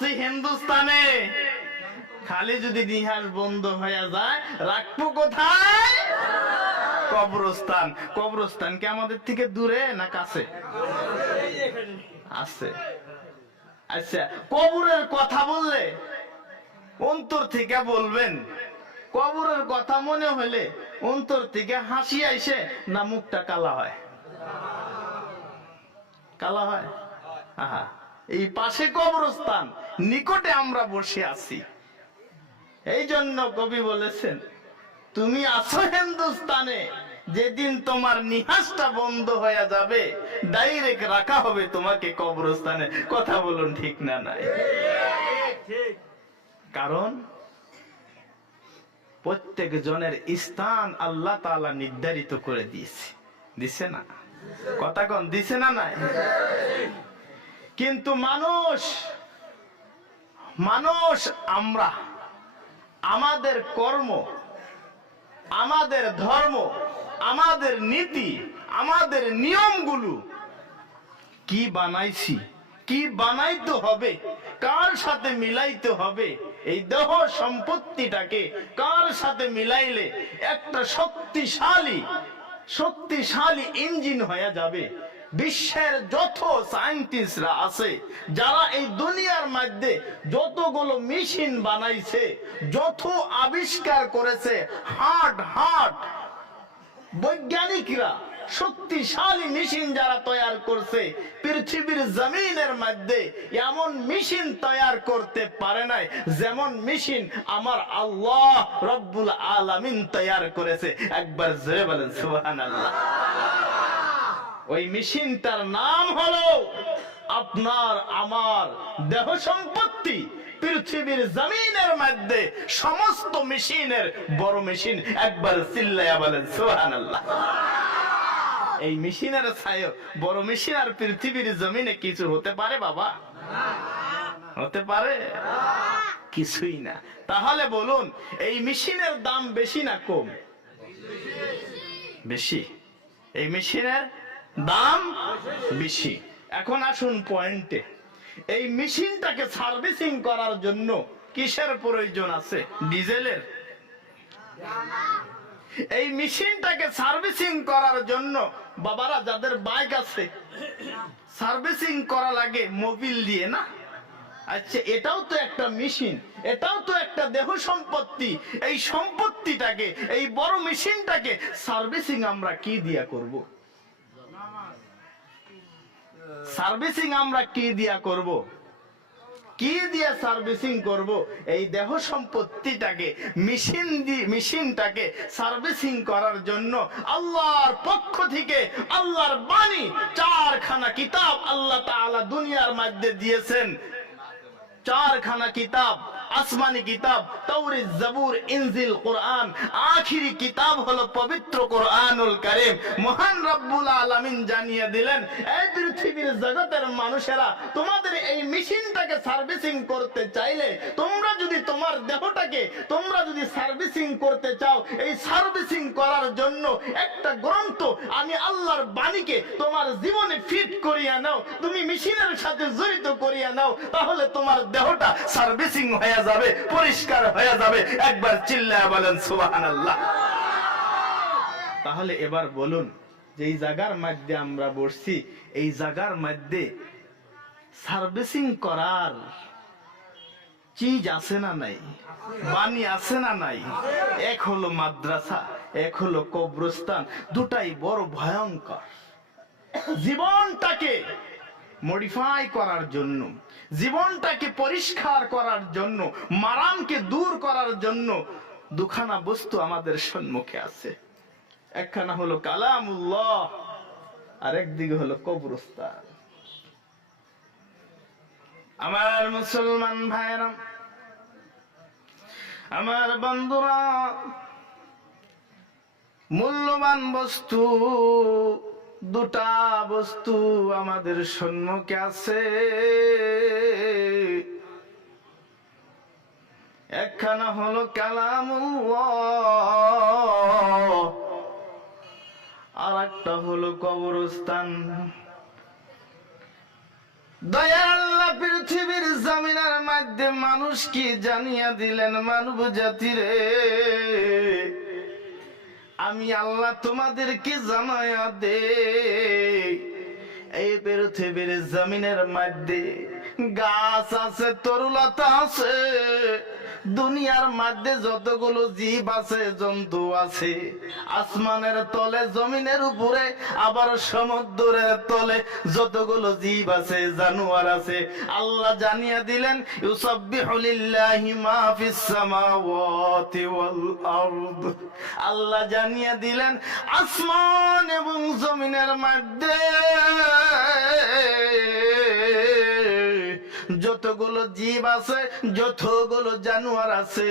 আছি হিন্দুস্তানে। খালি যদি নিহাস বন্ধ হয়ে যায়, রাখব কোথায়? কবরস্থান। কবরস্থান কি আমাদের থেকে দূরে না কাছে? আছে। আচ্ছা কবরের কথা বললে অন্তর থেকে বলবেন? কবরের কথা মনে হলে অন্তর থেকে হাসি আইসে না মুখটা কালা হয়? কালা হয়? আহা, এই পাশে কবরস্থান। নিকটে আমরা বসে আছি। এই জন্য কবি বলেছেন তুমি আছো হিন্দুস্তানে যেদিন তোমার নিহাসটা বন্ধ হয়ে যাবে ডাইরেক্ট রাখা হবে তোমাকে কবরস্থানে। কথা বলুন ঠিক না নাই? কারণ প্রত্যেক জনের স্থান আল্লাহ তাআলা নির্ধারিত করে দিয়েছে। দিছে না? কথা কন দিছে না নাই? কিন্তু মানুষ মানুষ আমরা। আমাদের কর্ম, আমাদের ধর্ম, আমাদের নীতি, আমাদের নিয়মগুলো কি বানাইছি, কি বানাইতে হবে, কার সাথে মিলাইতে হবে, এই দেহ সম্পত্তিটাকে কার সাথে মিলাইলে একটা শক্তিশালী শক্তিশালী ইঞ্জিন হয়ে যাবে। বিশ্বের যত সায়েন্টিস্টরা আছে, যারা এই দুনিয়ার মধ্যে যতগুলো মেশিন বানাইছে, যত আবিষ্কার করেছে হার্ট হার্ট বৈজ্ঞানিকরা, শক্তিশালী মেশিন যারা তৈরি করছে, পৃথিবীর জমিনের মধ্যে এমন মেশিন তৈরি করতে পারে নাই, যেমন মেশিন আমার আল্লাহ রব্বুল আলামিন তৈরি করেছে। একবার জোরে বলেন, সুবহানাল্লাহ। ওই মেশিনটার নাম হলো আপনার আমার দেহ সম্পত্তি। পৃথিবীর জমিনের মধ্যে সমস্ত মেশিনের বড় মেশিন একবার চিল্লাইয়া বলেন সোহান এই মেশিনের ছায়, বড় মেশিন আর পৃথিবীর জমিনে কিছু হতে পারে বাবা? হতে পারে? কিছুই না। তাহলে বলুন, এই মেশিনের দাম বেশি না কম? বেশি। এই মেশিনের দাম বেশি। এখন আসুন পয়েন্টে এই মেশিনটাকে সার্ভিসিং করার জন্য কিসের প্রয়োজন আছে? ডিজেলের। এই মেশিনটাকে সার্ভিসিং করার জন্য বাবারা, যাদের বাইক আছে, সার্ভিসিং করা লাগে মোবিল দিয়ে, না? আচ্ছা এটাও তো একটা মেশিন। এটাও তো একটা দেহ সম্পত্তি। এই সম্পত্তিটাকে, এই বড় মেশিনটাকে সার্ভিসিং আমরা কি দিয়া করব? সার্ভিসিং আমরা কি দিয়া করব? কি দিয়ে সার্ভিসিং করব? এই দেহ সম্পত্তিটাকে, মেশিন দিয়ে মেশিনটাকে সার্ভিসিং করার জন্য আল্লাহর পক্ষ থেকে আল্লাহর বাণী, চারখানা কিতাব আল্লাহ তাআলা দুনিয়ার মধ্যে দিয়েছেন। চারখানা কিতাব। আসমানি কিতাব তৌরিত জবুর, ইনজিল, কোরআন। আখিরি কিতাব হলো পবিত্র কোরআনুল কারীম। মহান রব্বুল আলামিন জানিয়ে দিলেন, এই পৃথিবীর জগতের মানুষেরা, তোমাদের এই মেশিনটাকে সার্ভিসিং করতে চাইলে, তোমরা যদি তোমার দেহটাকে, তোমরা যদি সার্ভিসিং করতে চাও, এই সার্ভিসিং করার জন্য একটা গ্রন্থ আমি আল্লাহর বাণীকে তোমার জীবনে ফিট করিয়া নাও, তুমি মেশিনের সাথে জড়িত করিয়া নাও, তাহলে তোমার দেহটা সার্ভিসিং হয়ে যাবে, পরিষ্কার হয়ে যাবে। একবার চিল্লায় বলেন, সুবহানাল্লাহ। তাহলে এবার বলুন যে এই জায়গার মধ্যে আমরা বসছি, এই জায়গার মধ্যে সার্ভিসিং করার চিজ আছে না নাই? বাণী আছে না নাই? এক হলো মাদ্রাসা, এক হলো কবরস্থান, দুটাই বড় ভয়ঙ্কর। জীবনটাকে মডিফাই করার জন্য, জীবনটাকে পরিষ্কার করার জন্য, মারামকে দূর করার জন্য দুখানা বস্তু আমাদের সম্মুখে আছে। একখানা হলো কালামুল্লাহ, আর একদিকে হলো কবরস্থান। আমার মুসলমান ভাইরা আমার বন্ধুরা, মূল্যবান বস্তু দুটা বস্তু আমাদের সম্মুখে আছে। একখানা হলো কালামুল্লাহ আর একটা হলো কবরস্থান। দয়াল্লা পৃথিবীর জমিনের মাঝে মধ্যে মানুষ কি জানিয়া দিলেন মানব জাতিরে আমি আল্লাহ তোমাদেরকে জানায়া দে। এই পৃথিবীর জমিনের মধ্যে গাছ আছে তরুলতা আছে। দুনিয়ার মধ্যে যতগুলো জীব আছে, জন্তু আছে, আসমানের তলে, জমিনের উপরে, আবার সমুদ্রের তলে যতগুলো জীব আছে, জানোয়ার আছে। আল্লাহ জানিয়ে দিলেন আল্লাহ জানিয়ে দিলেন, আসমান এবং জমিনের মধ্যে যতগুলো জীব আছে, যতগুলো জানোয়ার আছে,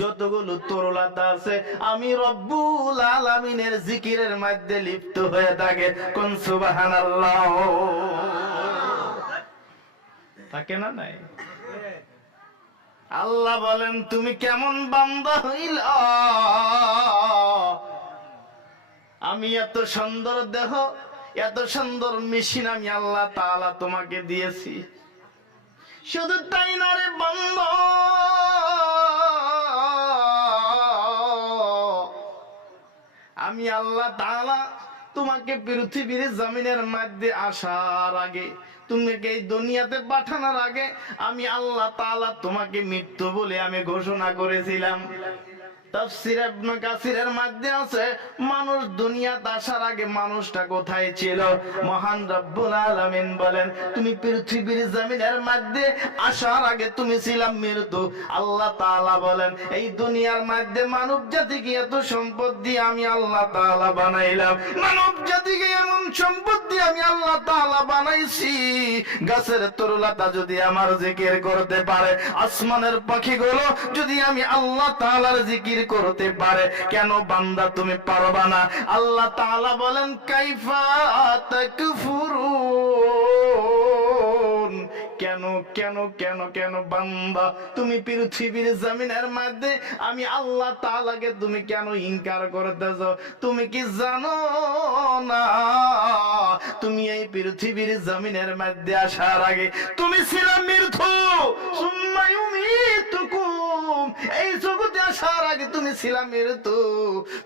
যতগুলো তরলাতা আছে, আমি রব্বুল আলামিনের জিকিরের মধ্যে লিপ্ত হয়ে থাকে। কোন সুবহানাল্লাহ? থাকে না নাই? আল্লাহ বলেন, তুমি কেমন বান্দা হইল? আমি এত সুন্দর দেহ, এত সুন্দর মেশিন আমি আল্লাহ তাআলা তোমাকে দিয়েছি। শুধু তাই না রে বন্ধ। আমি আল্লাহ তালা তোমাকে পৃথিবীর জমিনের মধ্যে আসার আগে তুমি এই দুনিয়াতে পাঠানোর আগে আমি আল্লাহ তাআলা তোমাকে মৃত্যু বলে আমি ঘোষণা করেছিলাম। তাফসির ইবনে কাসিরের মানব এত সম্পদ দিয়ে আমি আল্লাহ তাআলা বানাইলাম। মানব জাতিকে এমন সম্পদ দিয়ে আমি আল্লাহ বানাইছি। গাছের তরুলতা যদি আমার জিকির করতে পারে, আসমানের পাখিগুলো যদি আমি আল্লাহ তাআলার জিকির করতে পারে, কেন বান্দা তুমি পারবা না? আল্লাহ তাআলা বলেন, কাইফা তাকফুরুন। কেন কেন কেন কেন বান্দা? তুমি পৃথিবীর জমিনের মধ্যে, আমি আল্লাহ তাআলাকে তুমি কেন ইনকার করতেছ? তুমি কি জানো না? তুমি এই পৃথিবীর জমিনের মধ্যে আসার আগে তুমি ছিলাম মৃত্যু সুম্মা ইউমিতুকুম এই জগতে আসার আগে তুমি ছিলাম মৃত্যু।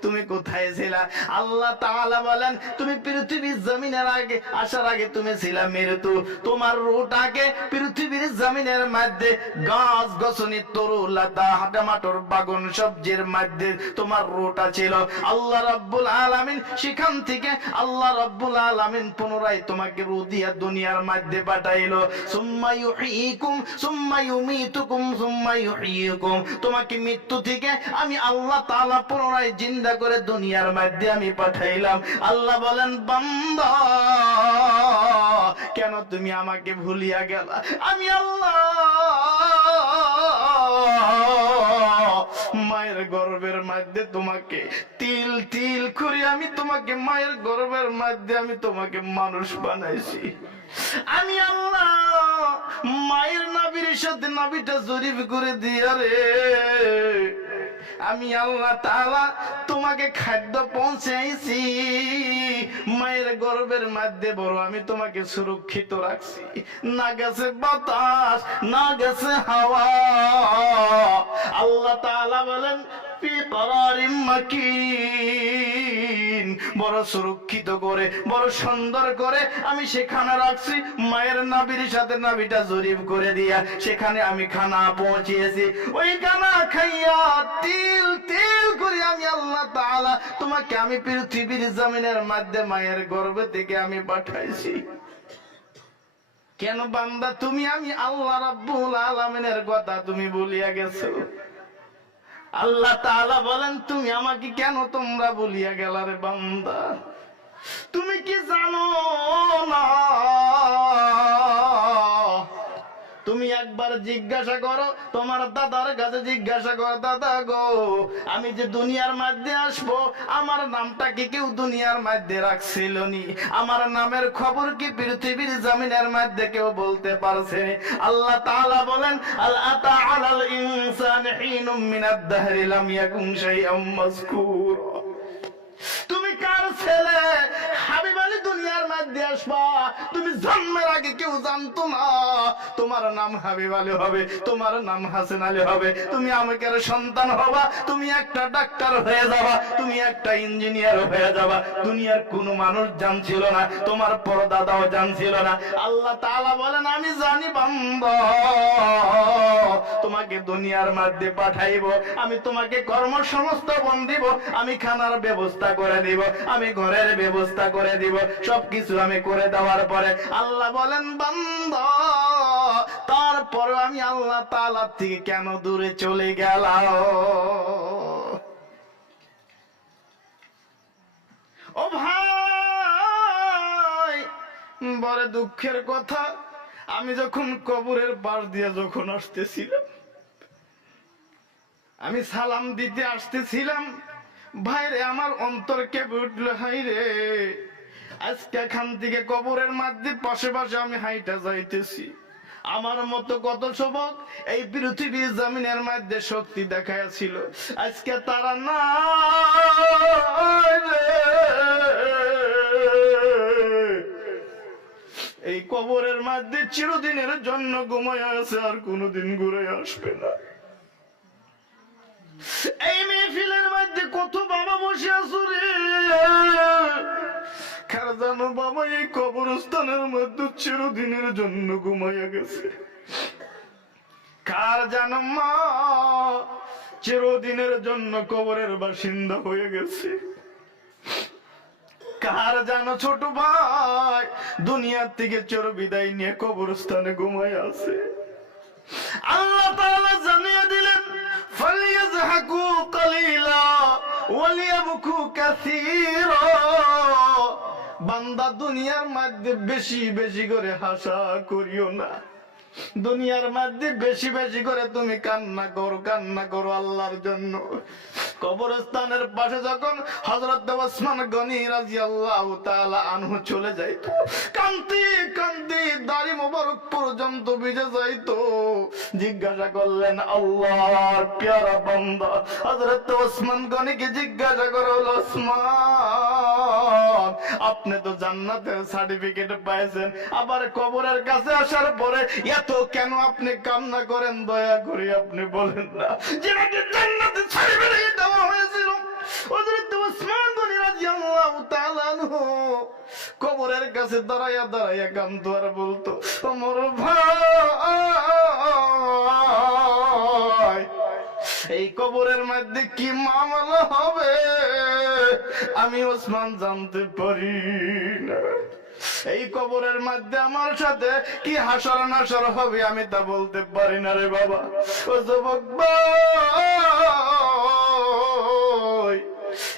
তুমি কোথায় ছিলা? আল্লাহ তাআলা বলেন, তুমি পৃথিবীর জমিনের আগে আসার আগে তুমি ছিলা মৃত্যু। তোমার রুটাকে পৃথিবীর জমিনের মধ্যে গাছ, গছনি, তরু, লতা হাটামাটোর বাগুন, সবজির মধ্যে তোমার রুটা ছিল। আল্লাহ রাব্বুল আলামিন সেখান থেকে আল্লাহ রাব্বুল আলামিন পুনরায় তোমাকে রু দিয়া দুনিয়ার মধ্যে পাঠাইলো। সুম্মা ইউহয়িকুম সুম্মা ইউমিতুকুম, সুম্মা ইউহয়িকুম তোমাকে মৃত্যু থেকে আমি আল্লাহ তাআলা পুনরায় জিন্দা করে দুনিয়ার মধ্যে আমি পাঠাইলাম। আল্লাহ বলেন, বান্দা, কেন তুমি আমাকে ভুলিয়া গেলা? আমি আল্লাহ, মায়ের গর্বের মধ্যে তোমাকে তিল তিল করে আমি তোমাকে মায়ের গর্বের মধ্যে আমি তোমাকে মানুষ বানাইছি। আমি আল্লাহ মায়ের নাবির সাথে নাবিটা জরিপ করে দিয়া রে। আমি আল্লাহ তাআলা তোমাকে খাদ্য পৌঁছাইছি। মায়ের গর্বের মধ্যে বড়, আমি তোমাকে সুরক্ষিত রাখছি। না গেছে বাতাস, না গেছে হাওয়া। আল্লাহ তাআলা বলেন ফি করারিম মাকিন। বড় সুরক্ষিত করে, বড় সুন্দর করে আমি সেখানে রাখছি। মায়ের নাবির সাথে নাবিটা জরিপ করে দিয়া সেখানে আমি খানা পৌঁছিয়েছি। ওই খানা খাইয়া তিল তিল করে আমি আল্লাহ তাআলা তোমাকে আমি পৃথিবীর জমিনের মধ্যে মায়ের গর্ভ থেকে আমি পাঠাইছি। কেন বান্দা, তুমি আমি আল্লাহ রাব্বুল আলামিনের কথা তুমি বলিয়া গেছো? আল্লাহ তালা বলেন তুমি আমাকে কেন তোমরা বলিয়া গেলারে বান্দা? তুমি কি জানো না? একবার জিজ্ঞাসা করো, তোমার দাদার কাছে জিজ্ঞাসা করো, দাদা গো, আমি যে দুনিয়ার মধ্যে আসব, আমার নামটা কি কেউ দুনিয়ার মধ্যে রাখছিল নি আমার নামের খবর কি পৃথিবীর জমিনের মধ্যে কেউ বলতে পারছে আল্লাহ তাআলা বলেন আল্লাহ আতা ইনসান হিনুম মিনাদ দাহরি লাম ইয়াকুন শাইআম মাযকুরা। তুমি কার ছেলে? তুমি সন্তান হবা, তুমি একটা ডাক্তার যাবা, তুমি একটা ইঞ্জিনিয়ার যাবা। দুনিয়ার কোন মানুষ জানছিল না, তোমার পরদাদাও জানছিল না। আল্লাহ বলেন, আমি জানি বান্দা। তোমাকে দুনিয়ার মধ্যে পাঠাইব, আমি তোমাকে কর্মসংস্থাপন দিব, আমি খানার ব্যবস্থা করে দিব, আমি ঘরের ব্যবস্থা করে দিব, সবকিছু আমি করে দেওয়ার পরে আল্লাহ বলেন, বান্দা, তারপরে আমি আল্লাহ তাআলা থেকে কেন দূরে চলে গেলাম? ও ভাই, বড় দুঃখের কথা, আমি যখন কবরের পাশ দিয়ে যখন আসতেছিলাম আমি সালাম দিতে আসতেছিলাম। ভাইরে, আমার অন্তর কেঁপে উঠল হাই রে আজকে এখান থেকে কবরের মধ্যে পাশে পাশে আমি হাইটা যাইতেছি। আমার মতো কত সবক এই পৃথিবীর জমিনের মধ্যে শক্তি দেখাইছিল আজকে তারা না এই কবরের মধ্যে চিরদিনের জন্য ঘুমায় আছে, আর কোনোদিন ঘুরে আসবে না। এই মেহফিলের মধ্যে কত বাবা বসে আছো রে? কার জানো বাবা এই কবরস্থানের মধ্যে চিরদিনের জন্য ঘুমাইয়া গেছে? কার জানো মা, চিরদিনের জন্য কবরের বাসিন্দা হয়ে গেছে? কার জানো ছোট ভাই, দুনিয়ার থেকে চোর বিদায় নিয়ে কবরস্থানে ঘুমায় আছে? আল্লাহ বান্দা দুনিয়ার মধ্যে বেশি বেশি করে হাসা করিও না। দুনিয়ার মধ্যে বেশি বেশি করে তুমি কান্না করো কান্না করো আল্লাহর জন্য। কবরস্থানের পাশে যখন হজরত ওসমান গনি রাজি আল্লাহ আনহু চলে যাইত, কান্তি কান্তি দাড়ি মোবারক পর্যন্ত ভিজে যাইত। জিজ্ঞাসা করলেন, আল্লাহর পেয়ারা বন্ধ হজরত ওসমান গনিকে জিজ্ঞাসা করো ওসমান আপনি তো জান্নাতের সার্টিফিকেট পাইছেন। আবার কবরের কাছে আসার পরে এত কেন আপনি কান্না করেন? দয়া করে আপনি বলেন না। যেটাকে জান্নাতে সার্টিফিকেট দেওয়া হয়েছিল। কবরের কাছে দাঁড়াইয়া দাঁড়াইয়া কান্দো আর বলতো আমার ভাই! এই কবরের মধ্যে কি মামলা হবে? আমি ওসমান জানতে পারি না। এই কবরের মধ্যে আমার সাথে কি হাসর নাসর হবে আমি তা বলতে পারি না রে বাবা। ও যুবক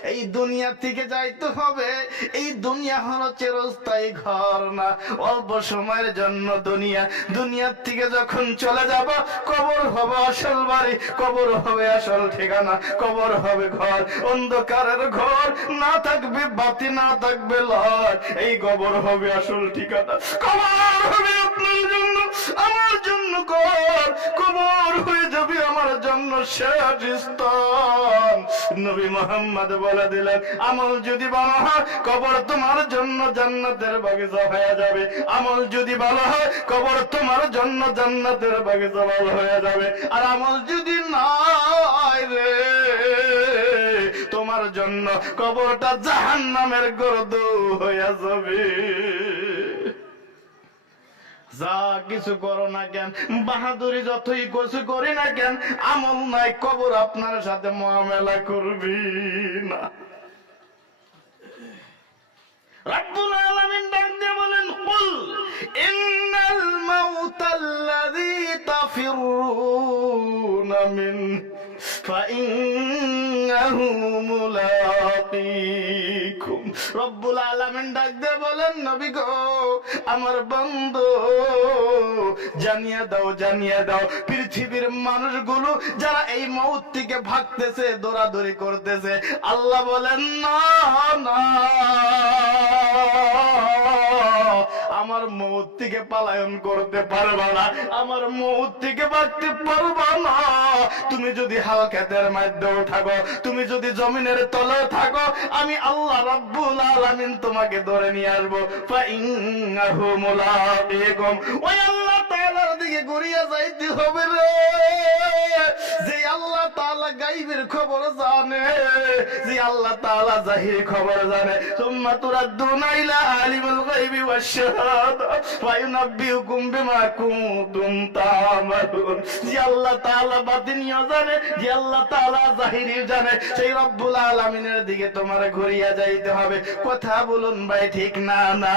এই দুনিয়া থেকে যাইতে হবে। এই দুনিয়া হলো চিরস্থায়ী ঘর না। অল্প সময়ের জন্য দুনিয়া। দুনিয়ার থেকে যখন চলে যাব, কবর হবে আসল বাড়ি, কবর হবে আসল ঠিকানা, কবর হবে ঘর। অন্ধকারের ঘর না থাকবে, বাতি না থাকবে, লয়। এই কবর হবে আসল ঠিকানা। কবর হবে আপনার আমার জন্য কর। কবর হয়ে যাবে আমার জন্য নবী মোহাম্মদ বলে দিলেন, আমল যদি ভালো হয়, কবর তোমার জন্য জান্নাতের বাগিচা হয়ে যাবে। আমল যদি ভালো হয়, কবর তোমার জন্য জান্নাতের বাগিচা ভালো হয়ে যাবে। আর আমল যদি না রে, তোমার জন্য কবরটা জাহান্নামের গর্দ হয়ে যাবে। যা কিছু করো না কেন, বাহাদুরি যতই কিছু করি না কেন, আমল নাই, কবর আপনার সাথে মহামেলা করবি না। রব্বুল আলামিন ডাক দিয়ে বলেন, কুল, ইন্নাল মাউতাল্লাযী তাফিরুনা মিন রব্বুল আলামিন ডাক দিয়ে বলেন, নবী গো, আমার বন্ধু, জানিয়ে দাও জানিয়ে দাও, পৃথিবীর মানুষগুলো যারা এই মৌত থেকে ভাগতেছে, দৌড়াদৌড়ি করতেছে, আল্লাহ বলেন, না না। আমার মৌত থেকে পালায়ন করতে পারবা না। আমার মৌত থেকে বাঁচতে পারবা না। তুমি যদি হালকাতের মাধ্যমে থাকো, তুমি যদি জমিনের তলে থাকো, আমি আল্লাহ রাব্বুল আলামিন তোমাকে ধরে নিয়ে আসব। ফাইন্নাহু মুলাকিকুম। ওই আল্লাহ ঘুরিয়ে যাইতে হবে রে। যে আল্লাহ তাআলা গাইবের খবর জানে, যে আল্লাহ তাআলা জাহির খবর জানে। সুম্মা তুরাদ্দুনা ইলা আলিমুল তা'মালুন যে আল্লাহ জানে, যে আল্লাহ জানে। সেই রব্বুল দিকে তোমার ঘুরিয়া যাইতে হবে। কথা বলুন ভাই, ঠিক না? না।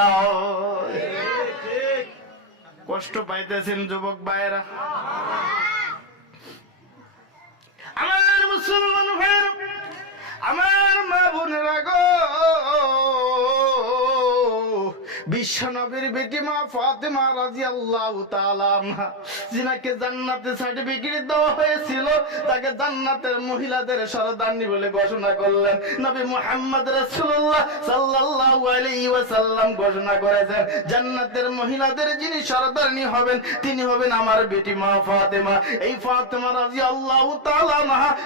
কষ্ট পাইতেছেন যুবক ভাইয়েরা। আমার মুসলমান ভাইয়ের আমার মা বোনেরা গো। বিশ্বনবীর বেটি মা ফাতেমা জান্নাতে সার্টিফিকেট দেওয়া হয়েছিল, তাকে জান্নাতের মহিলাদের সরদারনি বলে ঘোষণা করলেন। নবী ঘোষণা করেছেন, জান্নাতের মহিলাদের যিনি সরদারনি হবেন, তিনি হবেন আমার বেটি মা ফাতেমা। এই ফাতেমা রাদিয়াল্লাহু তাআলা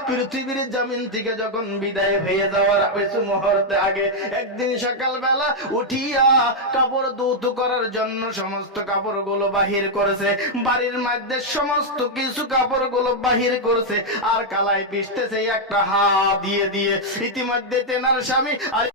পৃথিবীর জমিন থেকে যখন বিদায় হয়ে যাওয়ার কিছু মুহূর্তে আগে, একদিন সকালবেলা উঠিয়া কাপড় দৌত করার জন্য সমস্ত কাপড়গুলো বাহির করেছে। বাড়ির মধ্যে সমস্ত কিছু কাপড়গুলো বাহির করেছে। আর কালাই পিসতেছে একটা হা দিয়ে দিয়ে। ইতিমধ্যে তেনার স্বামী আর